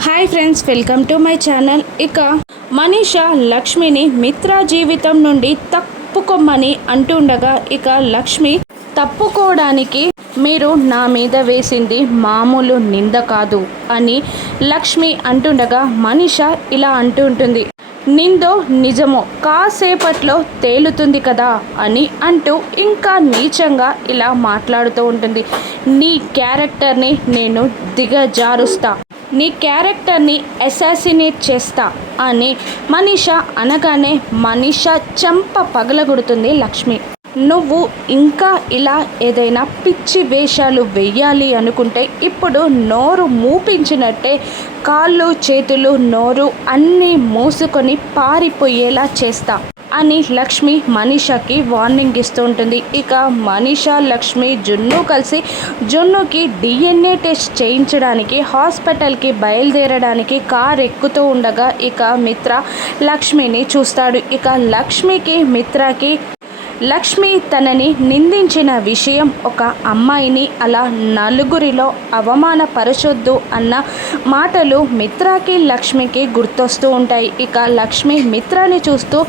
Hi friends welcome to my channel. ఇక మనీష లక్ష్మిని మిత్ర జీవితం నుండి తప్పుకోమని అంటుండగా ఇక లక్ష్మి తప్పుకోవడానికి మీరు నా మీద వేసింది మామూలు నింద కాదు అని లక్ష్మి అంటుండగా మనీష ఇలా అంటూ ఉంటుంది నిందో నిజమో కాసేపట్లో తేలుతుంది కదా అని అంటూ ఇంకా నీచంగా ఇలా మాట్లాడుతూ ఉంటుంది నీ క్యారెక్టర్ని నేను దిగజారుస్తా నీ క్యారెక్టర్ని అసాసినేట్ చేస్తా అని మనీష అనగానే మనీష చెంప పగలగొడుతుంది లక్ష్మి. నువ్వు ఇంకా ఇలా ఏదైనా పిచ్చి వేషాలు వెయ్యాలి అనుకుంటే ఇప్పుడు నోరు మూపించినట్టే కాళ్ళు చేతులు నోరు అన్నీ మూసుకొని పారిపోయేలా చేస్తా. అని లక్ష్మి మనీషాకి వార్నింగ్ ఇస్తూ ఉంటుంది ఇక మనీషా లక్ష్మి జున్ను కలిసి జున్నుకి డిఎన్ఏ టెస్ట్ చేయించడానికి హాస్పిటల్కి బయలుదేరడానికి కార్ ఎక్కుతూ ఉండగా ఇక మిత్ర లక్ష్మిని చూస్తాడు. ఇక లక్ష్మికి మిత్రకి లక్ష్మి తనని నిందించిన విషయం ఒక అమ్మాయిని అలా నలుగురిలో అవమానపరచొద్దు అన్న మాటలు మిత్రాకి లక్ష్మికి గుర్తొస్తూ ఉంటాయి. ఇక లక్ష్మి మిత్రాని చూస్తూ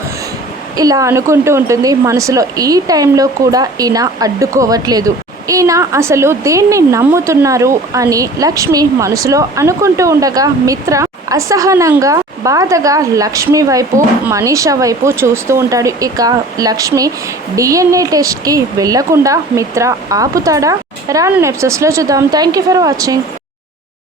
ఇలా అనుకుంటూ ఉంటుంది. మనసులో ఈ టైంలో కూడా ఈయన అడ్డుకోవట్లేదు. ఈయన అసలు దేన్ని నమ్ముతున్నారు అని లక్ష్మి మనసులో అనుకుంటూ ఉండగా మిత్ర అసహనంగా బాధగా లక్ష్మి వైపు మనీష వైపు చూస్తూ ఉంటాడు. ఇక లక్ష్మి డిఎన్ఏ టెస్ట్కి వెళ్ళకుండా మిత్ర ఆపుతాడా? రాను నెప్సస్లో చూద్దాం. Thank you for watching